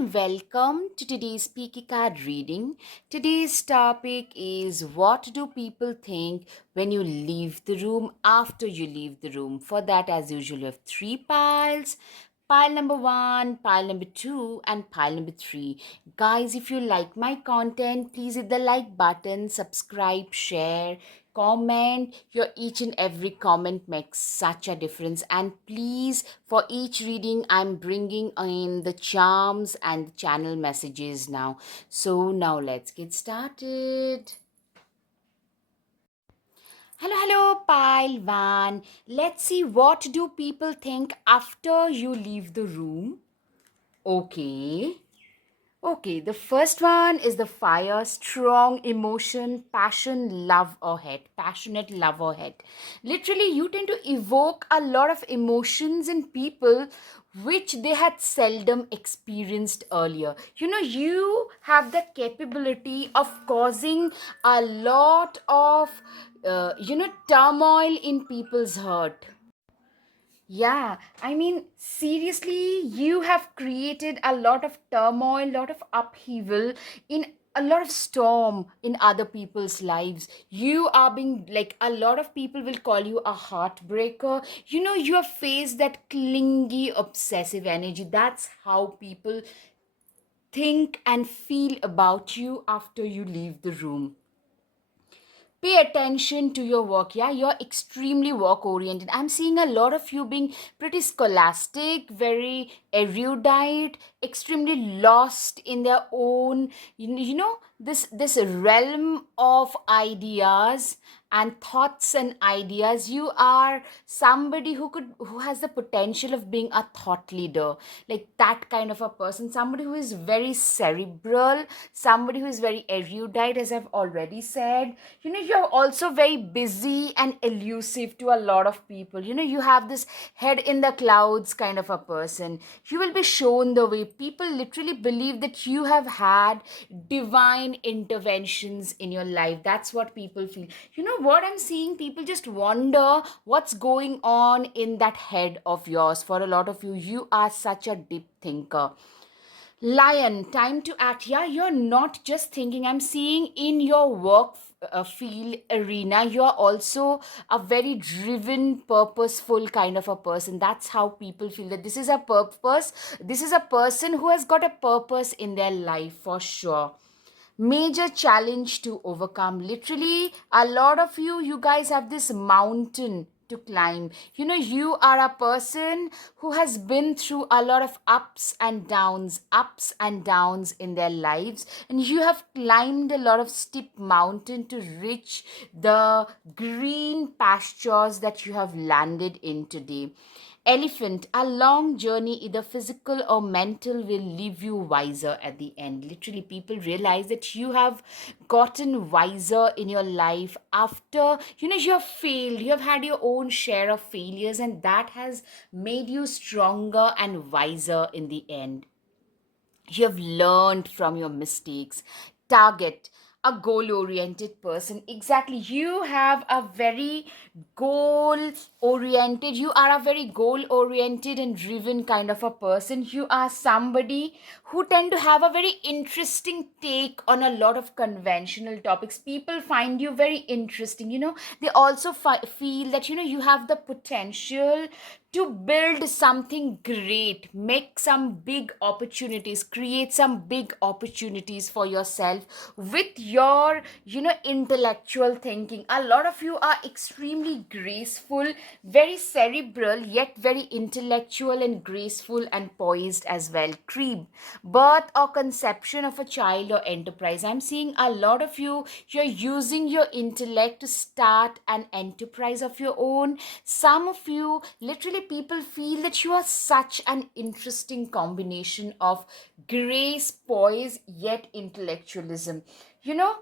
and welcome to today's Peaky Card reading. Today's topic is what do people think when you leave the room after you leave the room? For that, as usual, you have three piles. Pile number one, pile number two, and pile number three. Guys, if you like my content, please hit the like button, subscribe, share, comment. Your each and every comment makes such a difference. And please, for each reading, I'm bringing in the charms and the channel messages now. So now let's get started. Hello, hello, pile one. Let's see what do people think after you leave the room. Okay. Okay, the first one is the fire, strong emotion, passion, love or hate, passionate love or hate. Literally, you tend to evoke a lot of emotions in people which they had seldom experienced earlier. You have the capability of causing a lot of, turmoil in people's heart. Yeah, I mean, seriously, you have created a lot of turmoil, lot of upheaval in a lot of storm in other people's lives. You are being like a lot of people will call you a heartbreaker. You have faced that clingy, obsessive energy. That's how people think and feel about you after you leave the room. Pay attention to your work. Yeah, you're extremely work oriented. I'm seeing a lot of you being pretty scholastic, very erudite, extremely lost in their own, this realm of ideas and thoughts and ideas. You are somebody who has the potential of being a thought leader, like that kind of a person, somebody who is very cerebral, somebody who is very erudite, as I've already said. You're also very busy and elusive to a lot of people. You have this head in the clouds kind of a person. You will be shown the way. People literally believe that you have had divine interventions in your life. That's what people feel. You know what I'm seeing? People just wonder what's going on in that head of yours. For a lot of you, you are such a deep thinker. Lion, time to act. Yeah, you're not just thinking. I'm seeing in your work field arena, you're also a very driven, purposeful kind of a person. That's how people feel that this is a purpose. This is a person who has got a purpose in their life for sure. Major challenge to overcome. Literally, a lot of you guys have this mountain to climb. You are a person who has been through a lot of ups and downs in their lives, and you have climbed a lot of steep mountain to reach the green pastures that you have landed in today. Elephant, a long journey, either physical or mental, will leave you wiser at the end. Literally, people realize that you have gotten wiser in your life after, you have failed. You have had your own share of failures, and that has made you stronger and wiser in the end. You have learned from your mistakes. Target, a goal oriented person. Exactly, you have a very goal oriented, you are a very goal oriented and driven kind of a person. You are somebody who tend to have a very interesting take on a lot of conventional topics. People find you very interesting. They also feel that you have the potential to build something great, make some big opportunities, create some big opportunities for yourself with your, intellectual thinking. A lot of you are extremely graceful, very cerebral, yet very intellectual and graceful and poised as well. Creep, birth or conception of a child or enterprise. I'm seeing a lot of you're using your intellect to start an enterprise of your own. Some of you, literally, people feel that you are such an interesting combination of grace, poise, yet intellectualism. You know,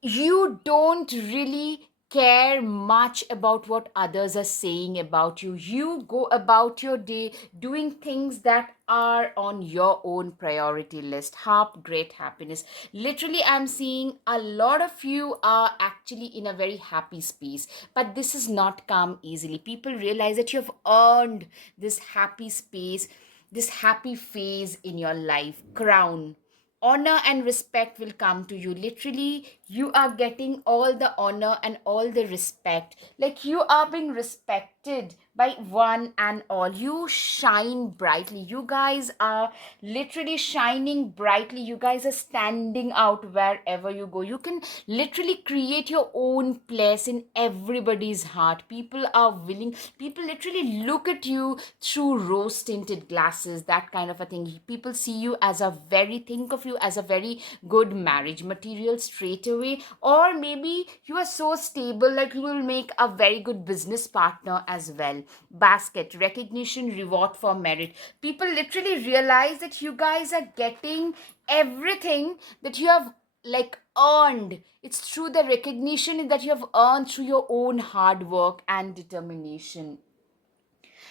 you don't really care much about what others are saying about you. You go about your day doing things that are on your own priority list. Harp, great happiness. Literally, I'm seeing a lot of you are actually in a very happy space, but this has not come easily. People realize that you have earned this happy space this happy phase in your life, crown. Honor and respect will come to you. Literally, you are getting all the honor and all the respect. Like you are being respected by one and all. You shine brightly. You guys are literally shining brightly. You guys are standing out wherever you go. You can literally create your own place in everybody's heart. People are willing, people literally look at you through rose tinted glasses, that kind of a thing. People see you as a very, think of you as a very good marriage material straight away. Or maybe you are so stable, like you will make a very good business partner as well. Basket, recognition, reward for merit. People literally realize that you guys are getting everything that you have like earned. It's through the recognition that you have earned through your own hard work and determination.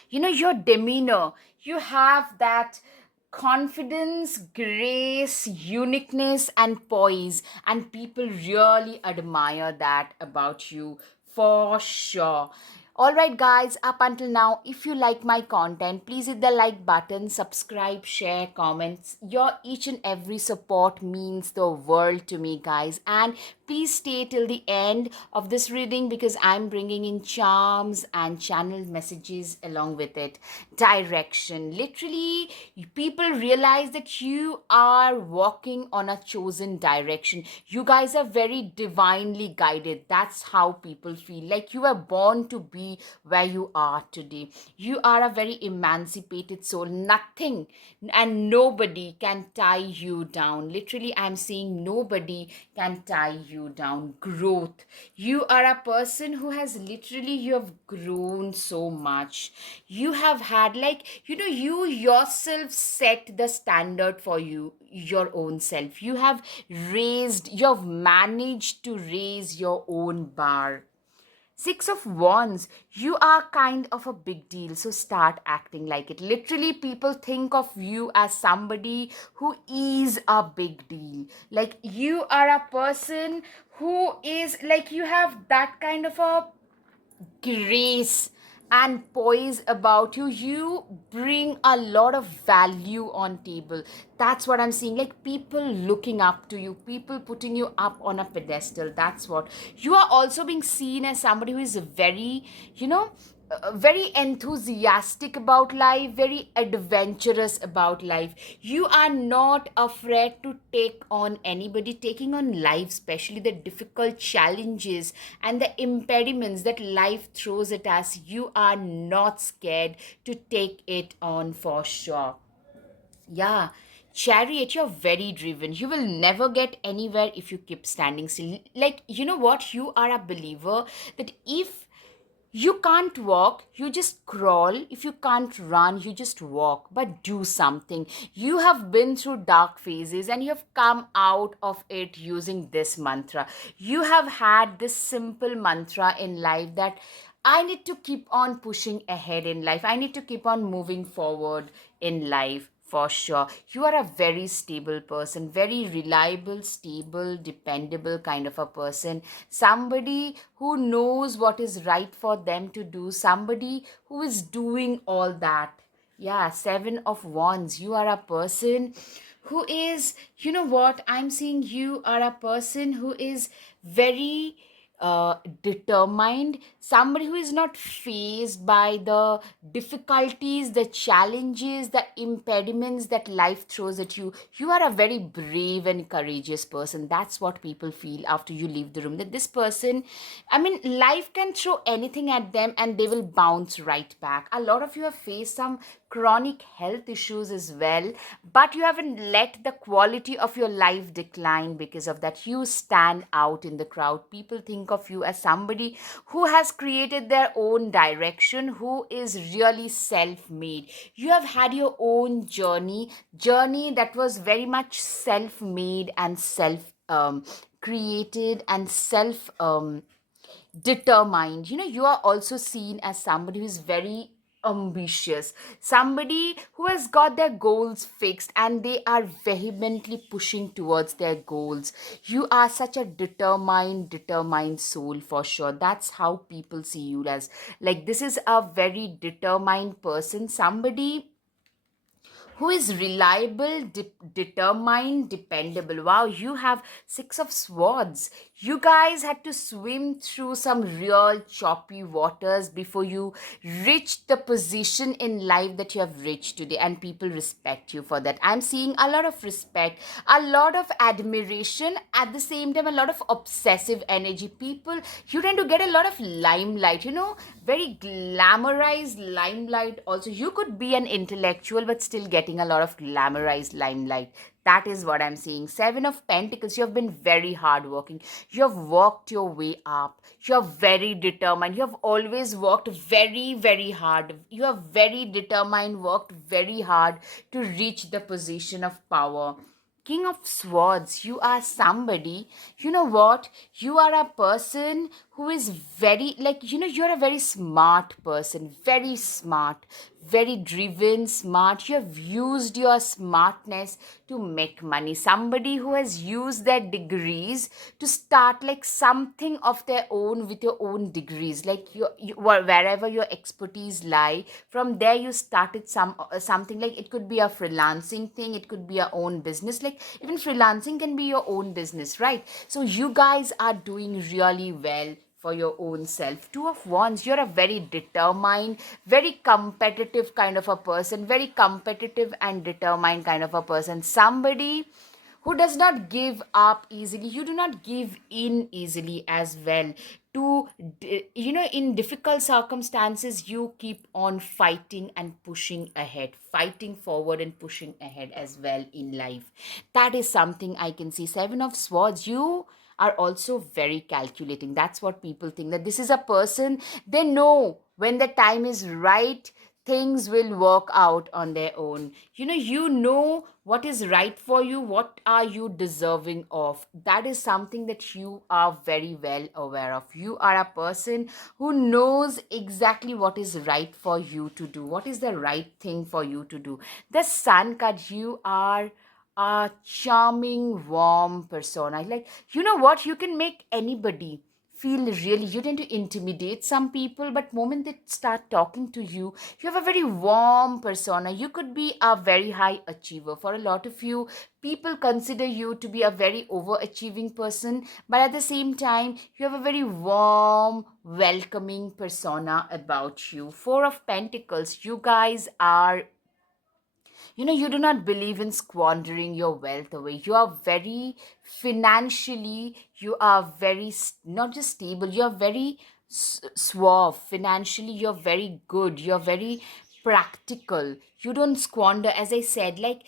Your demeanor, you have that confidence, grace, uniqueness, and poise, and people really admire that about you for sure. All right, guys, up until now, if you like my content, please hit the like button, subscribe, share, comments. Your each and every support means the world to me, guys. And please stay till the end of this reading because I'm bringing in charms and channel messages along with it. Direction. Literally, people realize that you are walking on a chosen direction. You guys are very divinely guided. That's how people feel. Like you were born to be where you are today. You are a very emancipated soul. Nothing and nobody can tie you down. Literally, I'm saying nobody can tie you down. Growth. You are a person who has literally, you have grown so much. You have had, like, you yourself set the standard for you, your own self. You have managed to raise your own bar. Six of Wands, you are kind of a big deal, so start acting like it. Literally, people think of you as somebody who is a big deal. Like, you are a person who is, like, you have that kind of a grace and poise about you. You bring a lot of value on table. That's what I'm seeing. Like people looking up to you, people putting you up on a pedestal. That's what you are. Also being seen as somebody who is very, you know very enthusiastic about life, very adventurous about life. You are not afraid to take on anybody, taking on life, especially the difficult challenges and the impediments that life throws at us. You are not scared to take it on for sure. Yeah. Chariot, you're very driven. You will never get anywhere if you keep standing still. Like, you know what? You are a believer that if you can't walk, you just crawl. If you can't run, you just walk, but do something. You have been through dark phases and you have come out of it using this mantra. You have had this simple mantra in life that I need to keep on pushing ahead in life. I need to keep on moving forward in life. For sure. You are a very stable person, very reliable, stable, dependable kind of a person. Somebody who knows what is right for them to do, somebody who is doing all that. Yeah, Seven of Wands. You are a person who is, you know what? I'm seeing you are a person who is very determined, somebody who is not phased by the difficulties, the challenges, the impediments that life throws at you. You are a very brave and courageous person. That's what people feel after you leave the room. That this person, I mean, life can throw anything at them and they will bounce right back. A lot of you have faced some chronic health issues as well, but you haven't let the quality of your life decline because of that. You stand out in the crowd. People think of you as somebody who has created their own direction, who is really self-made. You have had your own journey that was very much self-made and self created and self determined. You are also seen as somebody who is very ambitious, somebody who has got their goals fixed and they are vehemently pushing towards their goals. You are such a determined soul for sure. That's how people see you as. Like, this is a very determined person, somebody who is reliable, determined, dependable. Wow, you have six of swords. You guys had to swim through some real choppy waters before you reached the position in life that you have reached today, and people respect you for that. I'm seeing a lot of respect, a lot of admiration, at the same time a lot of obsessive energy. People, you tend to get a lot of limelight, very glamorized limelight. Also, you could be an intellectual but still getting a lot of glamorized limelight. That is what I'm seeing. Seven of Pentacles, you have been very hardworking. You have worked your way up. You are very determined. You have always worked very, very hard. You have very determined, worked very hard to reach the position of power. King of Swords, you are somebody, you know what? You are a person who is very, you're a very smart person, very smart, very driven, smart. You have used your smartness to make money. Somebody who has used their degrees to start like something of their own with your own degrees, like wherever your expertise lie, from there you started something. Like it could be a freelancing thing, it could be your own business. Like even freelancing can be your own business, right? So you guys are doing really well for your own self. Two of Wands, you're a very determined, very competitive kind of a person, very competitive and determined kind of a person. Somebody who does not give up easily. You do not give in easily as well. To in difficult circumstances, you keep on fighting and pushing ahead, fighting forward and pushing ahead as well in life. That is something I can see. Seven of Swords, you are also very calculating. That's what people think, that this is a person, they know when the time is right, things will work out on their own. You know what is right for you, what are you deserving of. That is something that you are very well aware of. You are a person who knows exactly what is right for you to do, what is the right thing for you to do. The Sun card, you are a charming, warm persona. Like, you know what? You can make anybody feel really, you tend to intimidate some people, but moment they start talking to you, you have a very warm persona. You could be a very high achiever. For a lot of you, people consider you to be a very overachieving person, but at the same time, you have a very warm, welcoming persona about you. Four of Pentacles, you guys are, you do not believe in squandering your wealth away. You are very financially, you are very not just stable, you are very suave financially. You're very good, you're very practical. You don't squander, as I said. Like,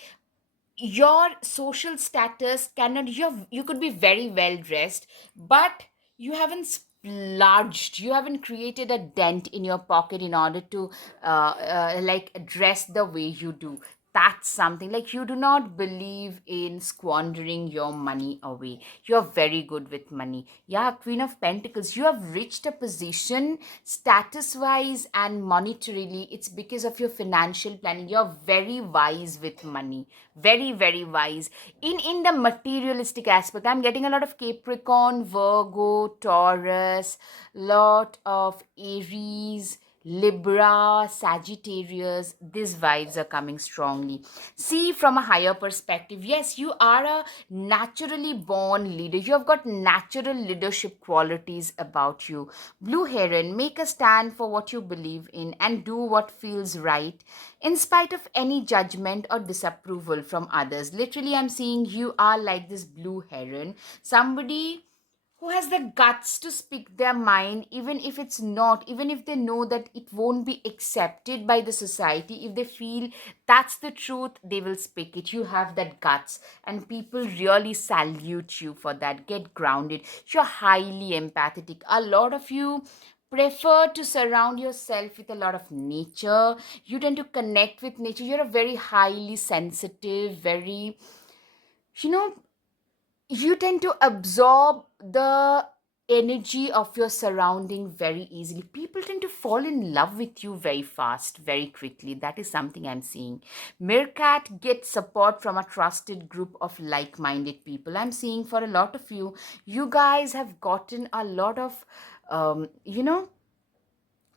your social status cannot, you could be very well dressed, but you haven't splurged, you haven't created a dent in your pocket in order to like dress the way you do. That's something. Like, you do not believe in squandering your money away. You're very good with money. Yeah, Queen of Pentacles, you have reached a position status wise and monetarily. It's because of your financial planning. You're very wise with money, very, very wise. In the materialistic aspect, I'm getting a lot of Capricorn, Virgo, Taurus, lot of Aries, Libra, Sagittarius. These vibes are coming strongly. See, from a higher perspective, yes, you are a naturally born leader. You have got natural leadership qualities about you. Blue Heron, make a stand for what you believe in and do what feels right in spite of any judgment or disapproval from others. Literally, I'm seeing you are like this Blue Heron, somebody who has the guts to speak their mind, even if it's not, even if they know that it won't be accepted by the society. If they feel that's the truth, they will speak it. You have that guts, and people really salute you for that. Get grounded. You're highly empathetic. A lot of you prefer to surround yourself with a lot of nature. You tend to connect with nature. You're a very highly sensitive, very, you know you tend to absorb the energy of your surrounding very easily. People tend to fall in love with you very fast, very quickly. That is something I'm seeing. Meerkat gets support from a trusted group of like-minded people. I'm seeing for a lot of you, you guys have gotten a lot of um, you know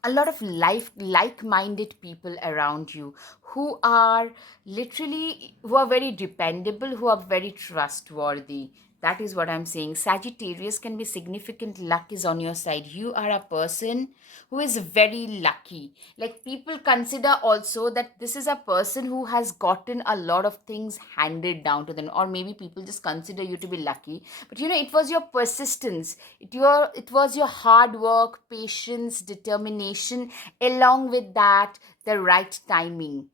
a lot of like-minded people around you who are literally, who are very dependable, who are very trustworthy. That is what I'm saying. Sagittarius can be significant. Luck is on your side. You are a person who is very lucky. Like, people consider also that this is a person who has gotten a lot of things handed down to them, or maybe people just consider you to be lucky. But it was your persistence, it was your hard work, patience, determination, along with that, the right timing.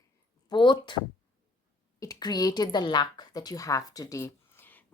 Both, it created the luck that you have today.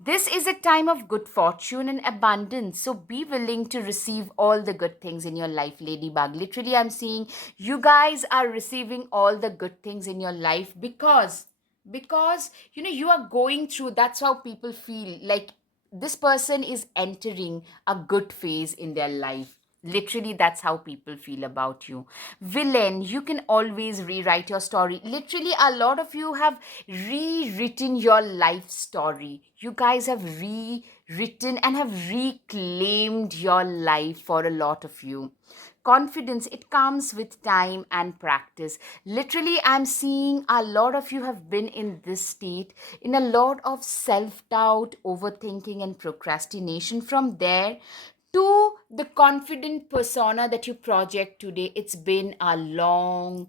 This is a time of good fortune and abundance. So be willing to receive all the good things in your life, Ladybug. Literally, I'm seeing you guys are receiving all the good things in your life because you are going through. That's how people feel. Like, this person is entering a good phase in their life. Literally, that's how people feel about you. Villain, you can always rewrite your story. Literally, a lot of you have rewritten your life story. You guys have rewritten and have reclaimed your life for a lot of you. Confidence, it comes with time and practice. Literally, I'm seeing a lot of you have been in this state, in a lot of self doubt, overthinking, and procrastination. From there to the confident persona that you project today, it's been a long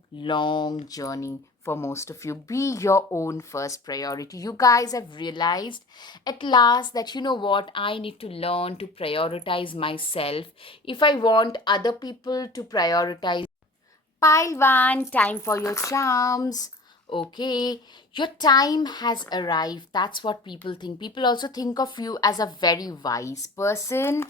journey for most of you. Be your own first priority. You guys have realized at last that, you know what, I need to learn to prioritize myself if I want other people to prioritize. Pile one, time for your charms. Okay, your time has arrived. That's what people think. People also think of you as a very wise person.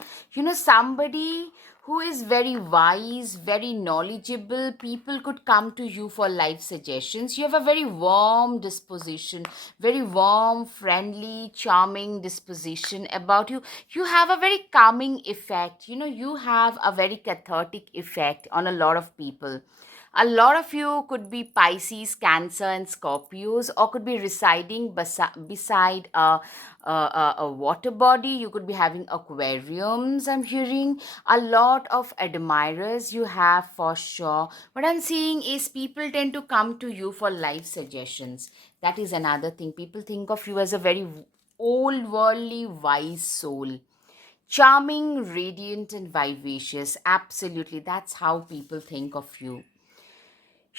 Somebody who is very wise, very knowledgeable. People could come to you for life suggestions. You have a very warm disposition, very warm, friendly, charming disposition about you. You have a very calming effect. You have a very cathartic effect on a lot of people. A lot of you could be Pisces, Cancer, and Scorpios, or could be residing beside a water body. You could be having aquariums. I'm hearing a lot of admirers you have for sure. What I'm seeing is people tend to come to you for life suggestions. That is another thing. People think of you as a very old worldly wise soul. Charming, radiant, and vivacious. Absolutely. That's how people think of you.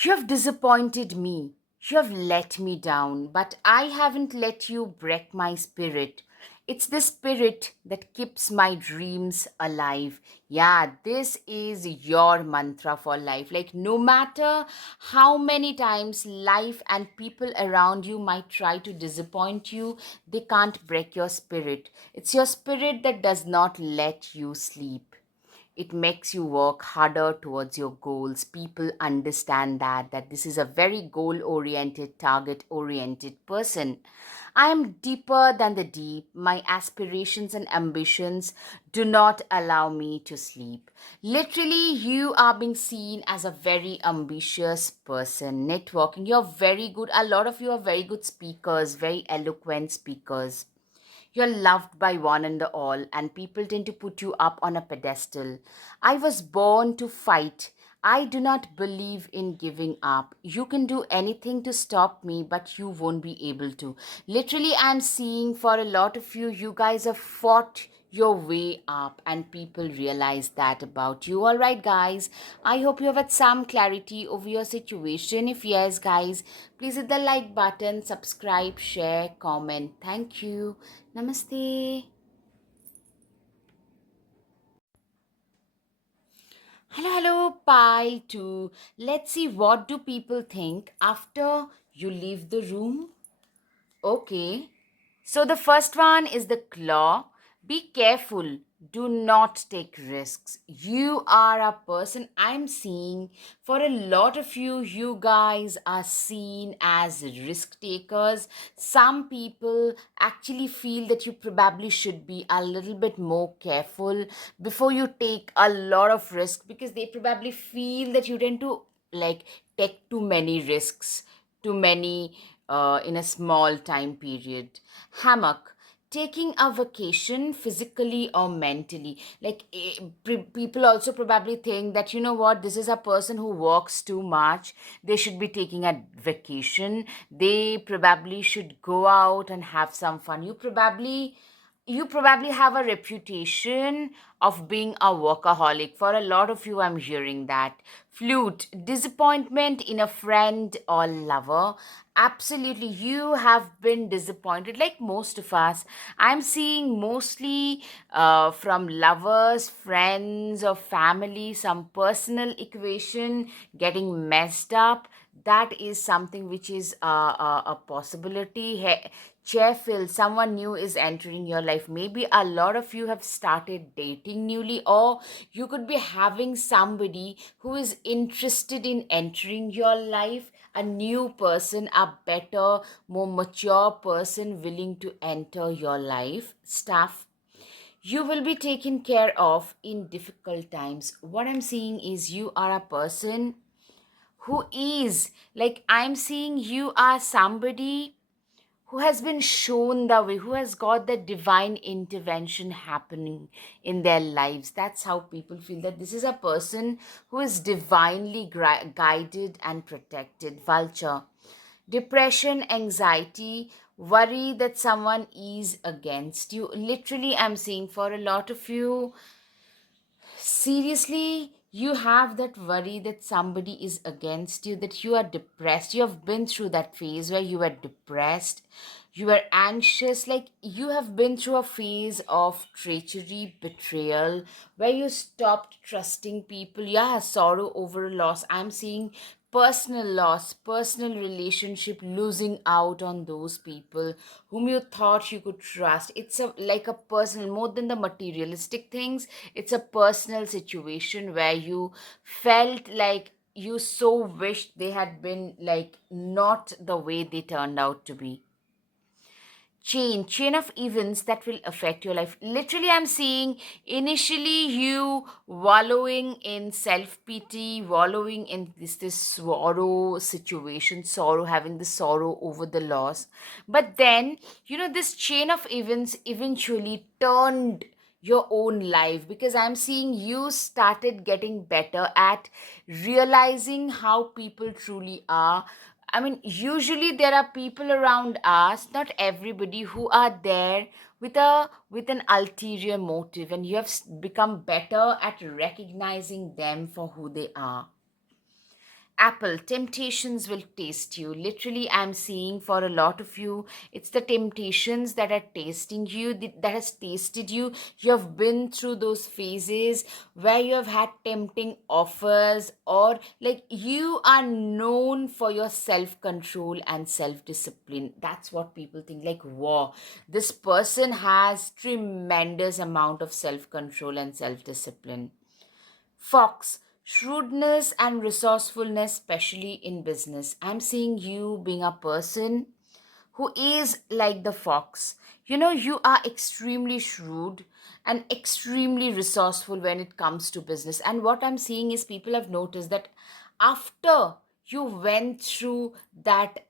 You have disappointed me. You have let me down, but I haven't let you break my spirit. It's the spirit that keeps my dreams alive. Yeah, this is your mantra for life. Like, no matter how many times life and people around you might try to disappoint you, they can't break your spirit. It's your spirit that does not let you sleep. It makes you work harder towards your goals. People understand that this is a very goal oriented, target oriented person. I am deeper than the deep. My aspirations and ambitions do not allow me to sleep. Literally, you are being seen as a very ambitious person. Networking, you're very good. A lot of you are very good speakers, very eloquent speakers. You're loved by one and the all, and people tend to put you up on a pedestal. I was born to fight. I do not believe in giving up. You can do anything to stop me, but you won't be able to. Literally, I'm seeing for a lot of you, you guys have fought your way up, and people realize that about you. All right, guys, I hope you have had some clarity over your situation. If yes, guys, please hit the like button, subscribe, share, comment. Thank you. Namaste. Hello, pile two. Let's see, what do people think after you leave the room. Okay. So the first one is the claw. Be careful. Do not take risks. You are a person I'm seeing. For a lot of you, you guys are seen as risk takers. Some people actually feel that you probably should be a little bit more careful before you take a lot of risk, because they probably feel that you tend to, like, take too many risks, too many in a small time period. Hammock. taking a vacation physically or mentally. Like people also probably think that, you know what, this is a person who walks too much, they should be taking a vacation, they probably should go out and have some fun. You probably have a reputation of being a workaholic. For a lot of you, I'm hearing that. Flute, disappointment in a friend or lover. Absolutely, you have been disappointed, like most of us. I'm seeing mostly from lovers, friends, or family, some personal equation getting messed up. That is something which is a possibility. Cheerful, someone new is entering your life. Maybe a lot of you have started dating newly, or you could be having somebody who is interested in entering your life, a new person, a better, more mature person willing to enter your life. Stuff. You will be taken care of in difficult times. What I'm seeing is you are a person who is, like, I'm seeing you are somebody who has been shown the way, who has got the divine intervention happening in their lives. That's how people feel, that this is a person who is divinely guided and protected. Vulture. Depression, anxiety, worry that someone is against you. Literally, I'm seeing for a lot of you, seriously, you have that worry that somebody is against you, that you are depressed. You have been through that phase where you were depressed, you were anxious, like you have been through a phase of treachery, betrayal, where you stopped trusting people. Yeah, sorrow over loss. I'm seeing personal loss, personal relationship, losing out on those people whom you thought you could trust. It's a like a personal, more than the materialistic things, it's a personal situation where you felt like you so wished they had been like not the way they turned out to be. Chain of events that will affect your life. Literally, I'm seeing initially you wallowing in self-pity, wallowing in this sorrow situation, sorrow, having the sorrow over the loss. But then, this chain of events eventually turned your own life, because I'm seeing you started getting better at realizing how people truly are. I mean, usually there are people around us, not everybody, who are there with an ulterior motive, and you have become better at recognizing them for who they are. Apple, temptations will taste you. Literally, I'm seeing for a lot of you, it's the temptations that are tasting you, that has tasted you. You have been through those phases where you have had tempting offers, or like you are known for your self control and self discipline. That's what people think. Like, wow, this person has tremendous amount of self control and self discipline. Fox, shrewdness and resourcefulness, especially in business. I'm seeing you being a person who is like the fox. You are extremely shrewd and extremely resourceful when it comes to business. And what I'm seeing is people have noticed that after you went through that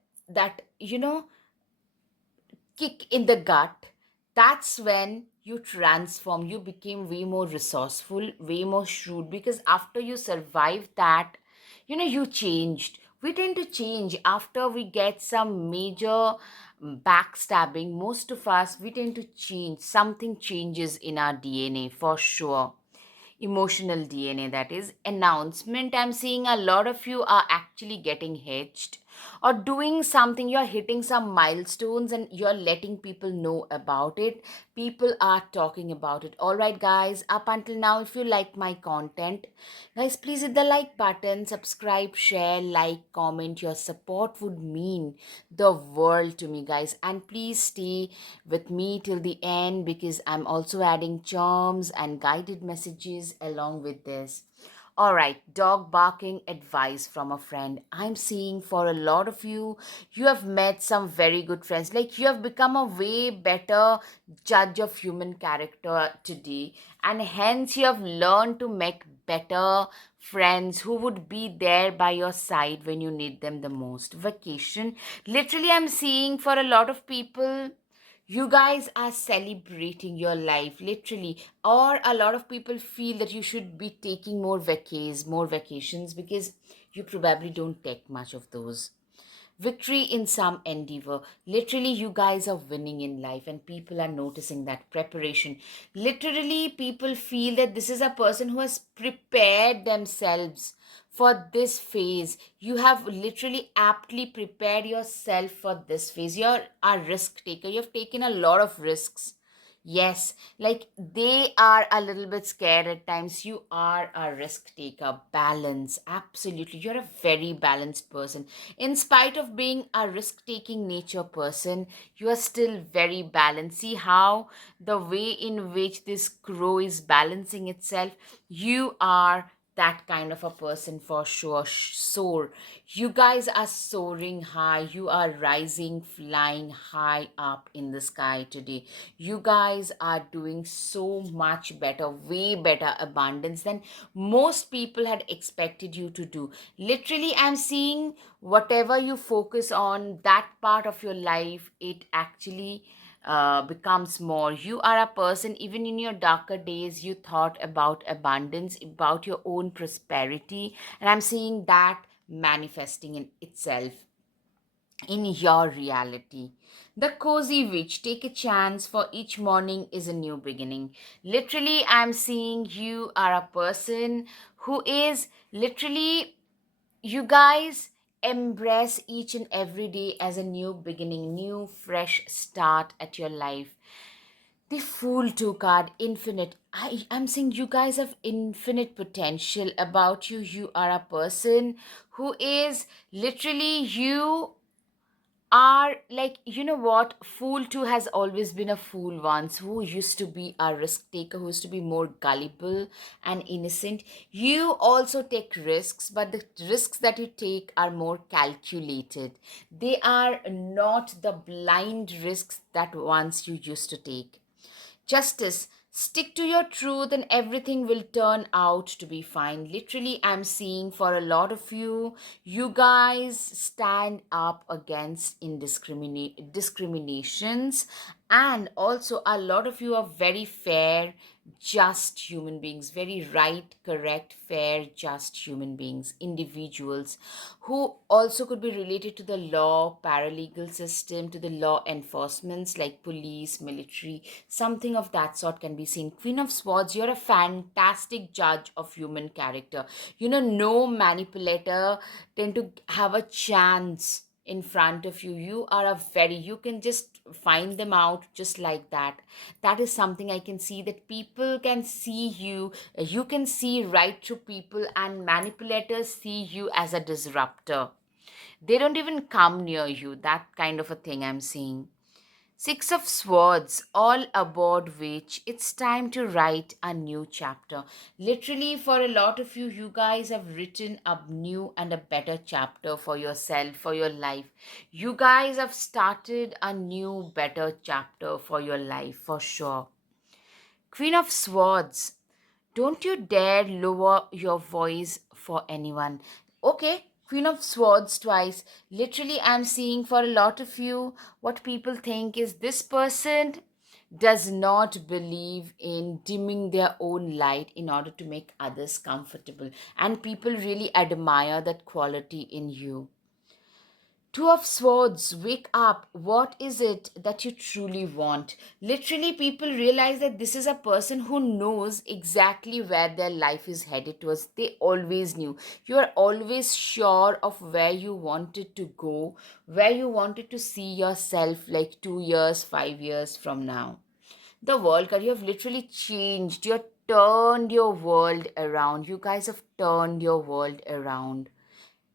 kick in the gut, that's when you transform. You became way more resourceful, way more shrewd, because after you survived that, you changed. We tend to change after we get some major backstabbing. Most of us, we tend to change. Something changes in our DNA for sure. Emotional DNA, that is. Announcement, I'm seeing a lot of you are actually getting hitched or doing something. You're hitting some milestones and you're letting people know about it. People are talking about it. All right, guys, up until now, if you like my content, guys, please hit the like button, subscribe, share, like, comment. Your support would mean the world to me, guys. And please stay with me till the end, because I'm also adding charms and guided messages along with this. All right, dog barking advice from a friend. I'm seeing for a lot of you, you have met some very good friends. Like, you have become a way better judge of human character today, and hence you have learned to make better friends who would be there by your side when you need them the most. Vacation. Literally, I'm seeing for a lot of people, You guys are celebrating your life, literally. Or a lot of people feel that you should be taking more vacations, because you probably don't take much of those. Victory in some endeavor. Literally, you guys are winning in life, and people are noticing that preparation. Literally, people feel that this is a person who has prepared themselves for this phase. You have literally aptly prepared yourself for this phase. You're a risk taker. You've taken a lot of risks. Yes, like they are a little bit scared at times. You are a risk taker. Balance. Absolutely. You're a very balanced person. In spite of being a risk taking nature person, you are still very balanced. See how the way in which this crow is balancing itself? You are that kind of a person for sure. Soar. You guys are soaring high. You are rising, flying high up in the sky today. You guys are doing so much better, way better abundance than most people had expected you to do. Literally, I'm seeing whatever you focus on, that part of your life, it actually becomes more. You are a person, even in your darker days, you thought about abundance, about your own prosperity, and I'm seeing that manifesting in itself in your reality. The cozy witch, take a chance, for each morning is a new beginning. Literally, I'm seeing you are a person who is literally, you guys embrace each and every day as a new beginning, new fresh start at your life. The Fool 2 card, infinite. I'm saying you guys have infinite potential about you. You are a person who is literally, you are like, you know what, fool too has always been a fool once, who used to be a risk taker, who used to be more gullible and innocent. You also take risks, but the risks that you take are more calculated. They are not the blind risks that once you used to take. Justice. Stick to your truth and everything will turn out to be fine. Literally, I'm seeing for a lot of you, you guys stand up against discriminations, and also a lot of you are very fair, just human beings, very right, correct, fair, just human beings, individuals who also could be related to the law, paralegal system, to the law enforcements like police, military, something of that sort can be seen. Queen of Swords, you're a fantastic judge of human character. No manipulator tend to have a chance in front of you. You can just find them out just like that. That is something I can see, that people can see you. You can see right through people, and manipulators see you as a disruptor. They don't even come near you. That kind of a thing I'm seeing. Six of Swords, all aboard which it's time to write a new chapter. Literally, for a lot of you, you guys have written a new and a better chapter for yourself, for your life. You guys have started a new, better chapter for your life, for sure. Queen of Swords, don't you dare lower your voice for anyone. Okay, Queen of Swords twice. Literally, I'm seeing for a lot of you, what people think is this person does not believe in dimming their own light in order to make others comfortable. And people really admire that quality in you. Two of Swords, wake up. What is it that you truly want? Literally, people realize that this is a person who knows exactly where their life is headed towards. They always knew. You are always sure of where you wanted to go, where you wanted to see yourself like 2 years, 5 years from now. The world card, you have literally changed. You have turned your world around. You guys have turned your world around.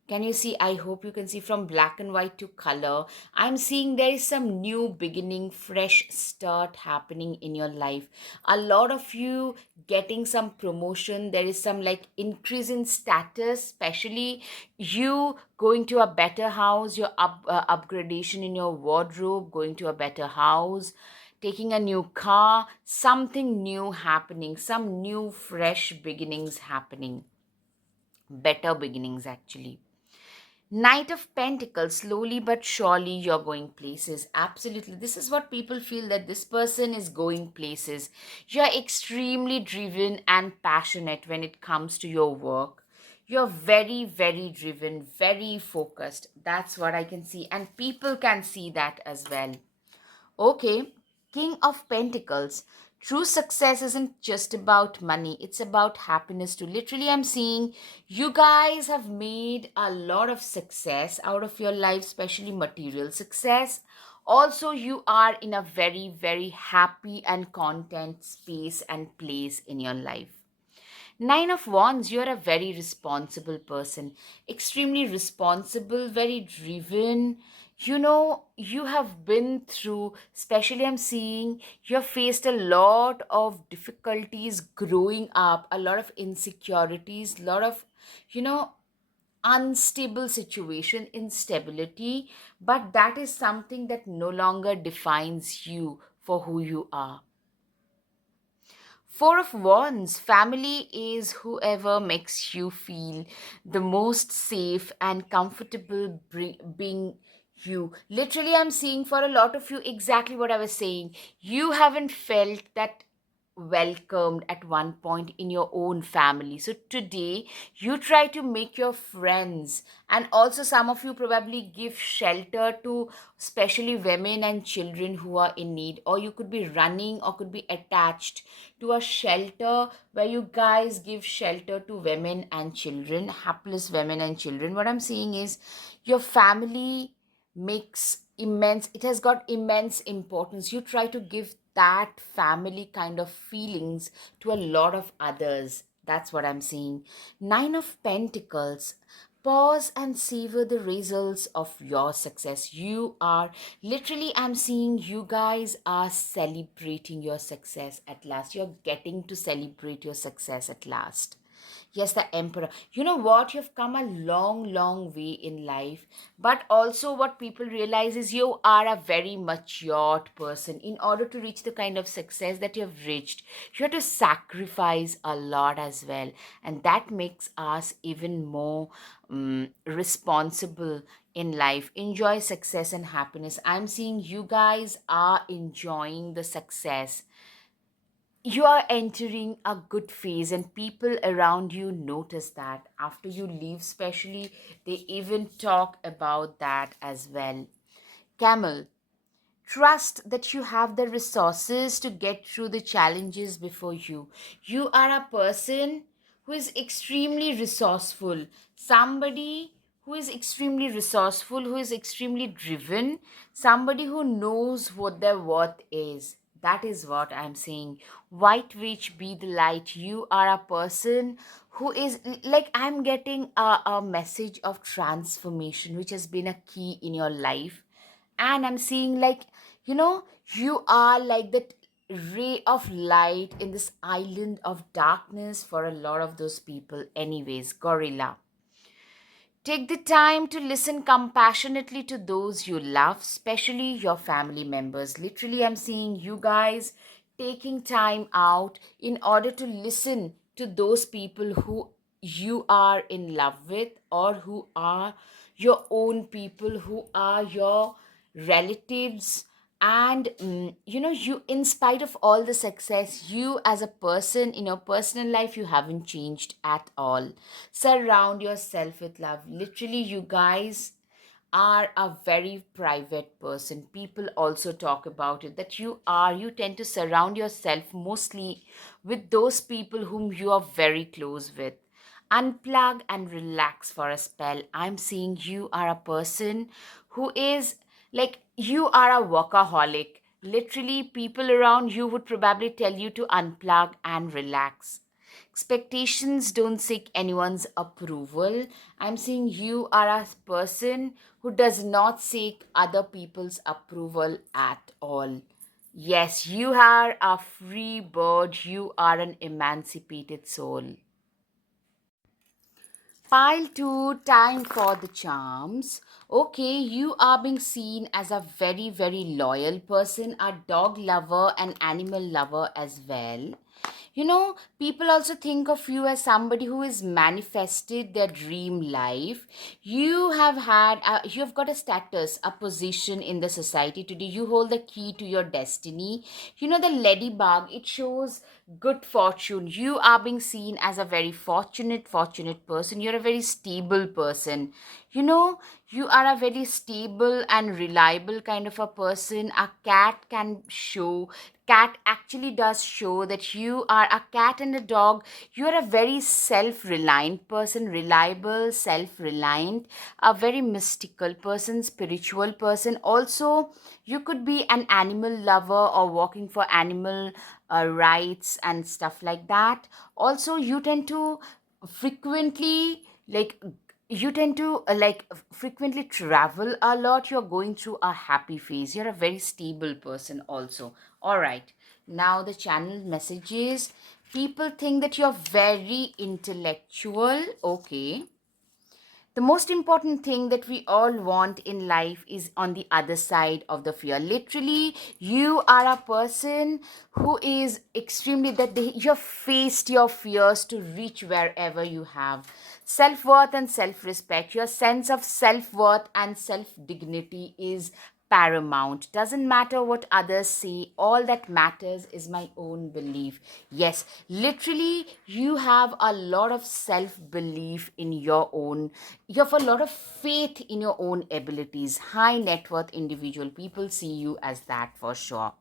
Can you see? I hope you can see from black and white to color. I'm seeing there is some new beginning, fresh start happening in your life. A lot of you getting some promotion. There is some like increase in status, especially you going to a better house, your upgradation in your wardrobe, going to a better house, taking a new car, something new happening, some new fresh beginnings happening, better beginnings actually. Knight of Pentacles, slowly but surely you're going places. Absolutely. This is what people feel, that this person is going places. You're extremely driven and passionate when it comes to your work. You're very, very driven, very focused. That's what I can see. And people can see that as well. Okay, King of Pentacles. True success isn't just about money, it's about happiness too. Literally, I'm seeing you guys have made a lot of success out of your life, especially material success. Also, you are in a very, very happy and content space and place in your life. Nine of Wands, you're a very responsible person, extremely responsible, very driven. You have been through, especially I'm seeing you have faced a lot of difficulties growing up, a lot of insecurities, a lot of, you know, unstable situation, instability, but that is something that no longer defines you for who you are. Four of Wands, family is whoever makes you feel the most safe and comfortable being you. Literally, I'm seeing for a lot of you exactly what I was saying. You haven't felt that welcomed at one point in your own family. So today, you try to make your friends, and also some of you probably give shelter to especially women and children who are in need, or you could be running or could be attached to a shelter where you guys give shelter to women and children, hapless women and children. What I'm seeing is your family makes immense, it has got immense importance. You try to give that family kind of feelings to a lot of others. That's what I'm seeing. Nine of Pentacles. Pause and savor the results of your success. You are literally, I'm seeing you guys are celebrating your success at last. You're getting to celebrate your success at last. Yes, the Emperor. You know what? You've come a long, long way in life. But also, what people realize is you are a very matured person. In order to reach the kind of success that you've reached, you have to sacrifice a lot as well. And that makes us even more responsible in life. Enjoy success and happiness. I'm seeing you guys are enjoying the success. You are entering a good phase, and people around you notice that. After you leave, especially, they even talk about that as well. Camel, trust that you have the resources to get through the challenges before you. You are a person who is extremely resourceful, somebody who is extremely resourceful, who is extremely driven, somebody who knows what their worth is. That is what I'm saying. White witch, be the light. You are a person who is like, I'm getting a message of transformation, which has been a key in your life. And I'm seeing, like, you are like that ray of light in this island of darkness for a lot of those people. Anyways, Gorilla, take the time to listen compassionately to those you love, especially your family members. Literally, I'm seeing you guys taking time out in order to listen to those people who you are in love with, or who are your own people, who are your relatives. And you, in spite of all the success, you as a person in your personal life, you haven't changed at all. Surround yourself with love. Literally, you guys are a very private person. People also talk about it, that you tend to surround yourself mostly with those people whom you are very close with. Unplug and relax for a spell. I'm seeing you are a person who is, like, you are a workaholic. Literally, people around you would probably tell you to unplug and relax. Expectations don't seek anyone's approval. I'm seeing you are a person who does not seek other people's approval at all. Yes, you are a free bird. You are an emancipated soul. Pile 2, time for the charms. Okay, you are being seen as a very, very loyal person, a dog lover, an animal lover as well. People also think of you as somebody who has manifested their dream life. You have got a status, a position in the society today. You hold the key to your destiny. The ladybug, it shows good fortune. You are being seen as a very fortunate person. You're a very stable person. you know you are a very stable and reliable kind of a person. A cat actually does show that you are a cat and a dog. You are a very self-reliant person, reliable, self-reliant, a very mystical person, spiritual person. Also, you could be an animal lover or walking for animal rights and stuff like that. Also, frequently like you tend to frequently travel a lot. You're going through a happy phase. You're a very stable person also. All right, now the channel messages. People think that you're very intellectual. Okay, the most important thing that we all want in life is on the other side of the fear. Literally, you are a person who is extremely you've faced your fears to reach wherever you have self-worth and self-respect. Your sense of self-worth and self-dignity is paramount. Doesn't matter what others say, all that matters is my own belief. Yes, literally, you have a lot of self belief in your own. You have a lot of faith in your own abilities. High net worth individual people see you as that for sure.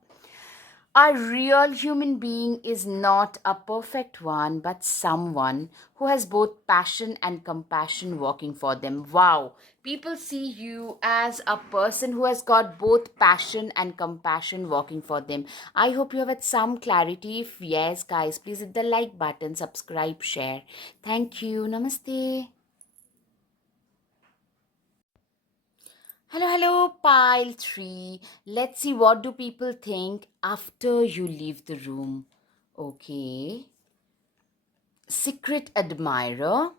A real human being is not a perfect one, but someone who has both passion and compassion working for them. Wow. People see you as a person who has got both passion and compassion working for them. I hope you have had some clarity. If yes, guys, please hit the like button, subscribe, share. Thank you. Namaste. Hello, pile 3. Let's see, what do people think after you leave the room. Okay. Secret admirer.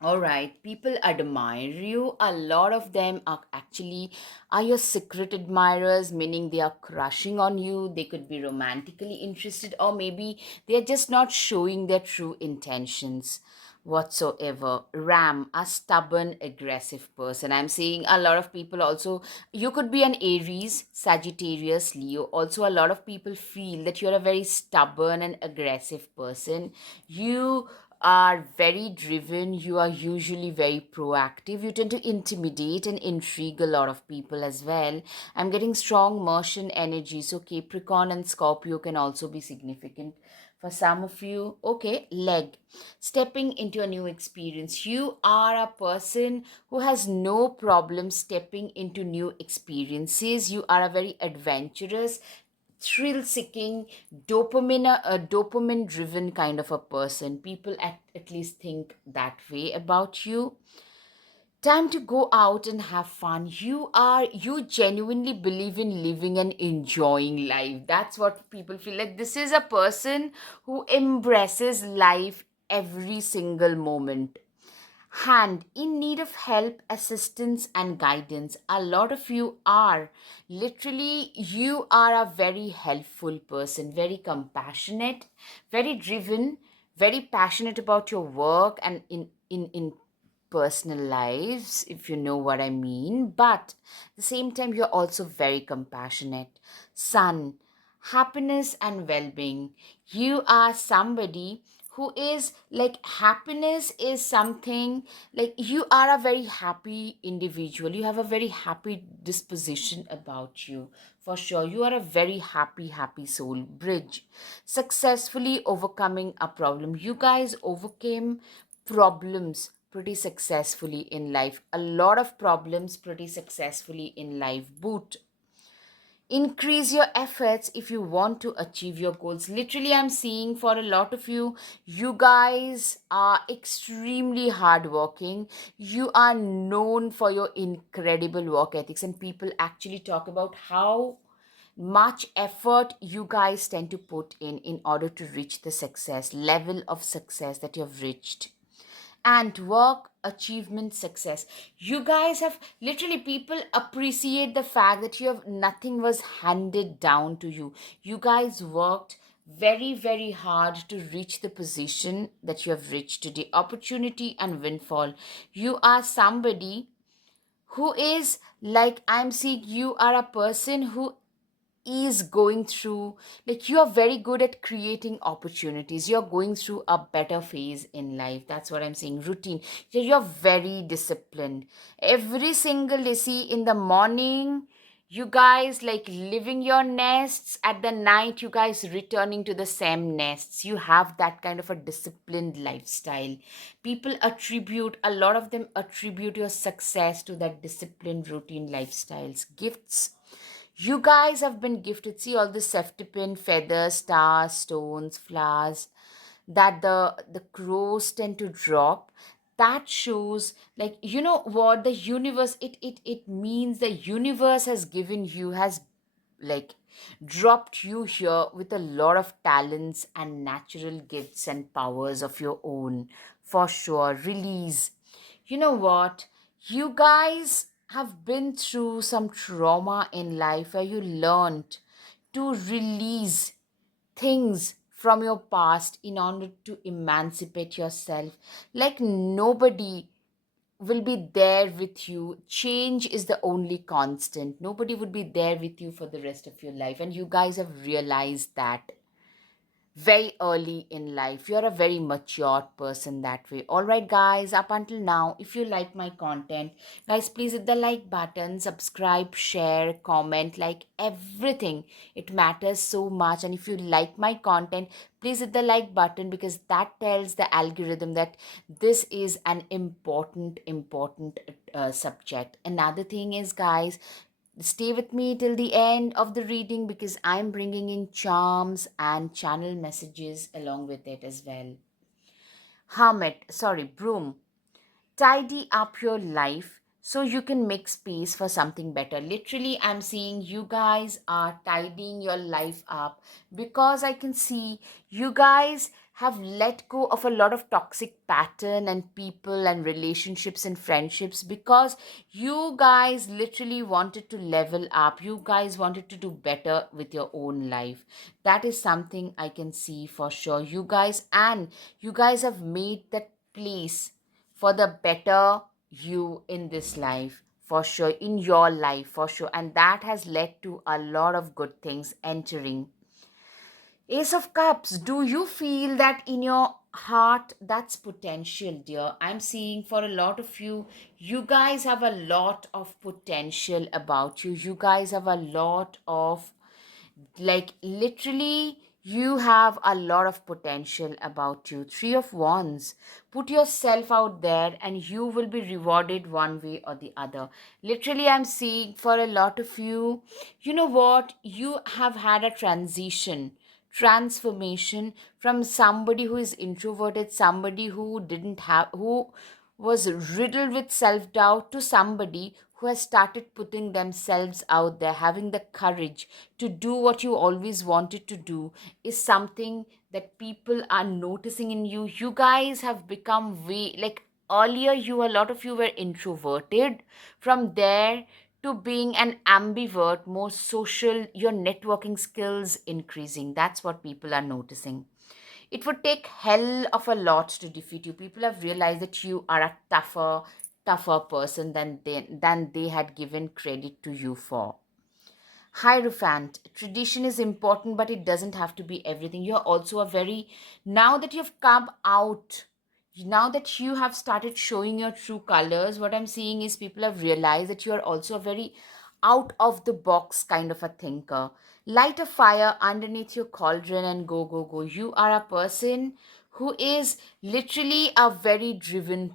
All right, people admire you. A lot of them are your secret admirers, meaning they are crushing on you. They could be romantically interested, or maybe they are just not showing their true intentions whatsoever. Ram, a stubborn, aggressive person. I'm seeing a lot of people also. You could be an Aries, Sagittarius, Leo. Also, a lot of people feel that you're a very stubborn and aggressive person. You are very driven. You are usually very proactive. You tend to intimidate and intrigue a lot of people as well. I'm getting strong Martian energy, so Capricorn and Scorpio can also be significant for some of you. Okay, leg. Stepping into a new experience. You are a person who has no problem stepping into new experiences. You are a very adventurous, thrill seeking, dopamine driven kind of a person. People at least think that way about you. Time to go out and have fun. You genuinely believe in living and enjoying life. That's what people feel like. This is a person who embraces life every single moment. Hand, in need of help, assistance, and guidance. A lot of you are. Literally, you are a very helpful person, very compassionate, very driven, very passionate about your work and in personal lives, if you know what I mean. But at the same time, you're also very compassionate. Sun, happiness and well being. You are somebody who is like, happiness is something, like, you are a very happy individual. You have a very happy disposition about you. For sure, you are a very happy soul. Bridge, successfully overcoming a problem. You guys overcame problems pretty successfully in life. A lot of problems pretty successfully in life. Boot, increase your efforts if you want to achieve your goals. Literally, I'm seeing for a lot of you, you guys are extremely hardworking. You are known for your incredible work ethics, and people actually talk about how much effort you guys tend to put in order to reach the success level of success that you've reached. And work, achievement, success. You guys have, literally, people appreciate the fact that you have, nothing was handed down to you. You guys worked very, very hard to reach the position that you have reached today. Opportunity and windfall. You are somebody who is like, I'm seeing you are a person who is going through, like, you are very good at creating opportunities. You're going through a better phase in life. That's what I'm saying. Routine. You're very disciplined. Every single day, see, in the morning, you guys like living your nests. At the night, you guys returning to the same nests. You have that kind of a disciplined lifestyle. People attribute, a lot of them attribute your success to that disciplined routine lifestyles. Gifts, you guys have been gifted. See all the safety pin, feathers, stars, stones, flowers that the crows tend to drop. That shows, like, you know what, the universe, it means the universe has given you, has like dropped you here with a lot of talents and natural gifts and powers of your own. For sure, release. You know what? You guys have been through some trauma in life where you learned to release things from your past in order to emancipate yourself. Like, nobody will be there with you. Change is the only constant. Nobody would be there with you for the rest of your life. And you guys have realized that very early in life. You're a very mature person that way. All right, guys, up until now, if you like my content, guys, please hit the like button, subscribe, share, comment, like everything. It matters so much. And if you like my content, please hit the like button, because that tells the algorithm that this is an important subject. Another thing is, guys, stay with me till the end of the reading, because I'm bringing in charms and channel messages along with it as well. Broom. Tidy up your life so you can make space for something better. Literally, I'm seeing you guys are tidying your life up, because I can see you guys have let go of a lot of toxic pattern and people and relationships and friendships, because you guys literally wanted to level up. You guys wanted to do better with your own life. That is something I can see for sure. You guys have made that place for the better you in this life, for sure, in your life, for sure, and that has led to a lot of good things entering. Ace of Cups, do you feel that in your heart? That's potential, dear. I'm seeing for a lot of you, you guys have a lot of potential about you. You guys have a lot of, like, literally, you have a lot of potential about you. Three of Wands. Put yourself out there and you will be rewarded one way or the other. Literally, I'm seeing for a lot of you, you know what, you have had a transformation from somebody who is introverted, somebody who was riddled with self doubt, to somebody who has started putting themselves out there, having the courage to do what you always wanted to do, is something that people are noticing in you. You guys have become way, like, earlier a lot of you were introverted. From there to being an ambivert, more social, your networking skills increasing. That's what people are noticing. It would take hell of a lot to defeat you. People have realized that you are a tougher person than they had given credit to you for. Hierophant, tradition is important, but it doesn't have to be everything. You're also a very, now that you've come out, now that you have started showing your true colors, what I'm seeing is people have realized that you are also a very out of the box kind of a thinker. Light a fire underneath your cauldron and go, go, go. You are a person who is literally a very driven,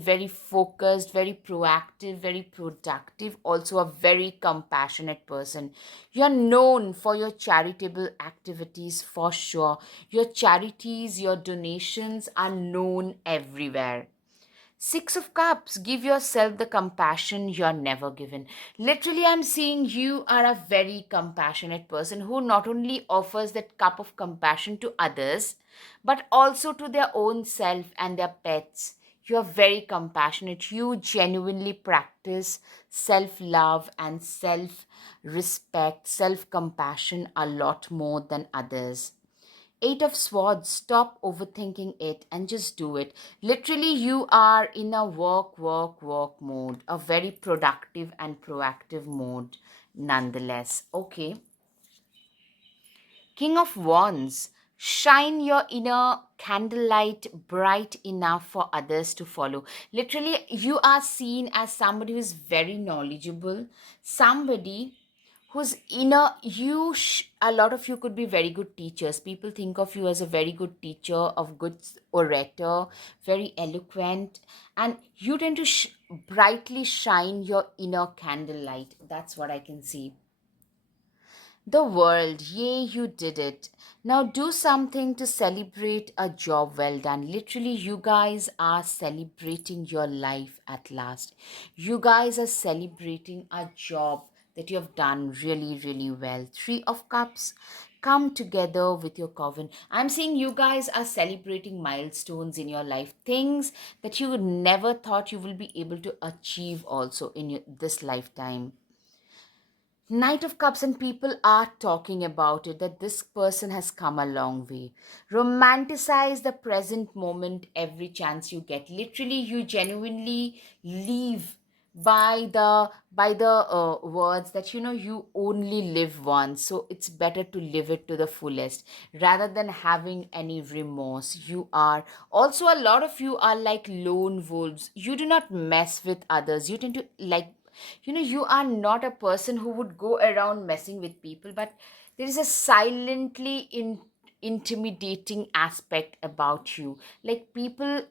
very focused, very proactive, very productive, also a very compassionate person. You're known for your charitable activities, for sure. Your charities, your donations are known everywhere. Six of Cups, give yourself the compassion you're never given. Literally, I'm seeing you are a very compassionate person who not only offers that cup of compassion to others, but also to their own self and their pets. You are very compassionate. You genuinely practice self love and self respect, self compassion a lot more than others. Eight of Swords, stop overthinking it and just do it. Literally, you are in a work mode, a very productive and proactive mode, nonetheless. Okay. King of Wands, shine your inner candlelight bright enough for others to follow. Literally, you are seen as somebody who is very knowledgeable, somebody whose inner a lot of you could be very good teachers. People think of you as a very good teacher, of good orator, very eloquent, and you tend to brightly shine your inner candlelight. That's what I can see. The world, yay, you did it. Now do something to celebrate a job well done. Literally, you guys are celebrating your life at last. You guys are celebrating a job that you have done really, really well. Three of Cups, come together with your coven. I'm saying you guys are celebrating milestones in your life, things that you never thought you will be able to achieve also in this lifetime. Knight of Cups, and people are talking about it, that this person has come a long way. Romanticize the present moment every chance you get. Literally, you genuinely live by the words that you only live once, so it's better to live it to the fullest rather than having any remorse. You are also, a lot of you are like lone wolves. You do not mess with others. You tend to like, you are not a person who would go around messing with people, but there is a silently intimidating aspect about you. Like, people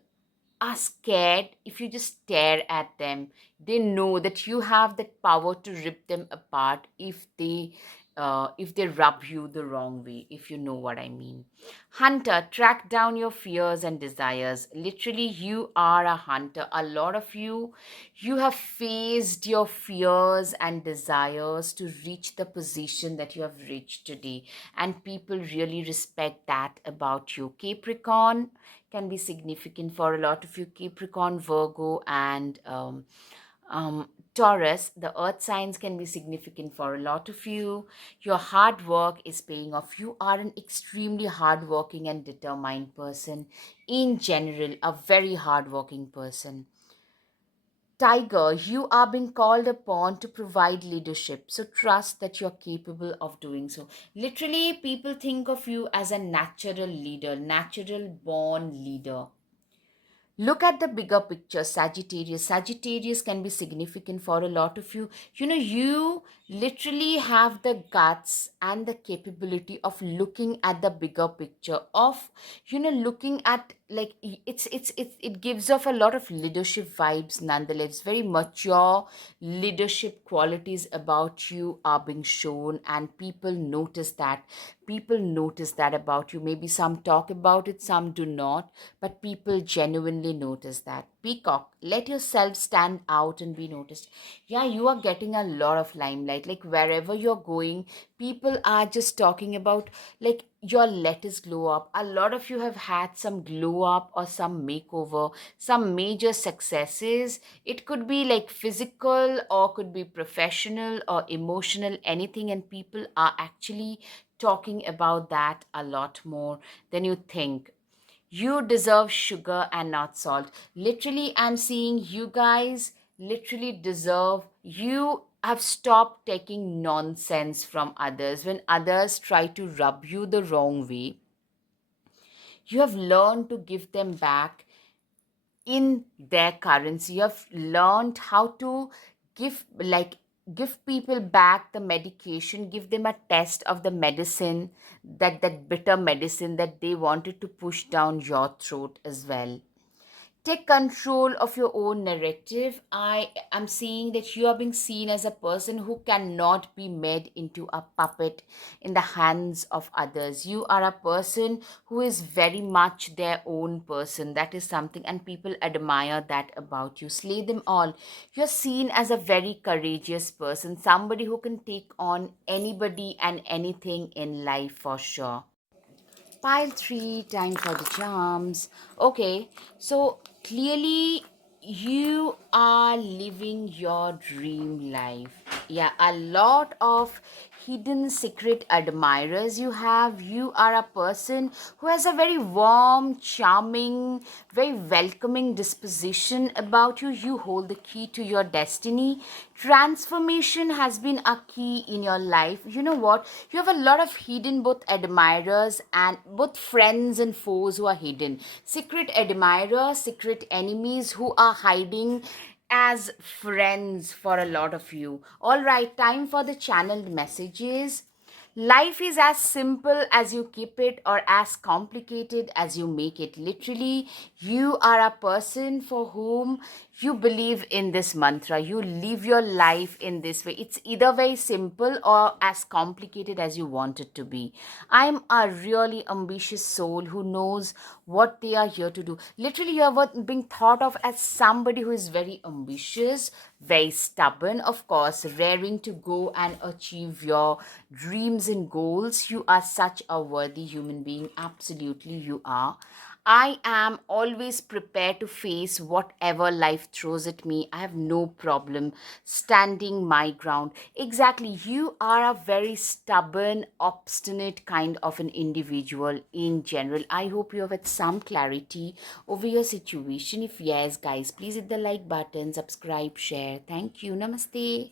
are scared if you just stare at them. They know that you have that power to rip them apart if they rub you the wrong way, if you know what I mean. Hunter, track down your fears and desires. Literally, you are a hunter. A lot of you have faced your fears and desires to reach the position that you have reached today, and people really respect that about you. Capricorn can be significant for a lot of you. Capricorn, Virgo, and Taurus, the earth signs, can be significant for a lot of you. Your hard work is paying off. You are an extremely hardworking and determined person. In general, a very hardworking person. Tiger, you are being called upon to provide leadership. So trust that you're capable of doing so. Literally, people think of you as a natural leader, natural born leader. Look at the bigger picture. Sagittarius can be significant for a lot of you. You literally have the guts and the capability of looking at the bigger picture, of looking at, like, it gives off a lot of leadership vibes. Nonetheless, very mature leadership qualities about you are being shown, and people notice that about you. Maybe some talk about it, some do not, but people genuinely notice that. Peacock, let yourself stand out and be noticed. Yeah, you are getting a lot of limelight. Like, wherever you're going, people are just talking about, like, your letters glow up. A lot of you have had some glow up or some makeover, some major successes. It could be like physical or could be professional or emotional, anything, and people are actually talking about that a lot more than you think. You deserve sugar and not salt. Literally, I'm seeing you guys literally deserve, you have stopped taking nonsense from others. When others try to rub you the wrong way, you have learned to give them back in their currency. You have learned how to give people back the medication, give them a test of the medicine, that bitter medicine that they wanted to push down your throat as well. Take control of your own narrative. I am seeing that you are being seen as a person who cannot be made into a puppet in the hands of others. You are a person who is very much their own person. That is something, and people admire that about you. Slay them all. You're seen as a very courageous person, somebody who can take on anybody and anything in life for sure. Pile 3, time for the charms. Okay, so clearly you are living your dream life. Yeah, a lot of hidden secret admirers you have. You are a person who has a very warm, charming, very welcoming disposition about you. You hold the key to your destiny. Transformation has been a key in your life. You know what? You have a lot of hidden both admirers and both friends and foes who are hidden. Secret admirers, secret enemies who are hiding as friends for a lot of you. All right, time for the channeled messages. Life is as simple as you keep it or as complicated as you make it. Literally, you are a person for whom you believe in this mantra. You live your life in this way. It's either very simple or as complicated as you want it to be. I'm a really ambitious soul who knows what they are here to do. Literally, you are being thought of as somebody who is very ambitious, very stubborn, of course, raring to go and achieve your dreams and goals. You are such a worthy human being. Absolutely, you are. I am always prepared to face whatever life throws at me. I have no problem standing my ground. Exactly. You are a very stubborn, obstinate kind of an individual in general. I hope you have had some clarity over your situation. If yes, guys, please hit the like button, subscribe, share. Thank you. Namaste.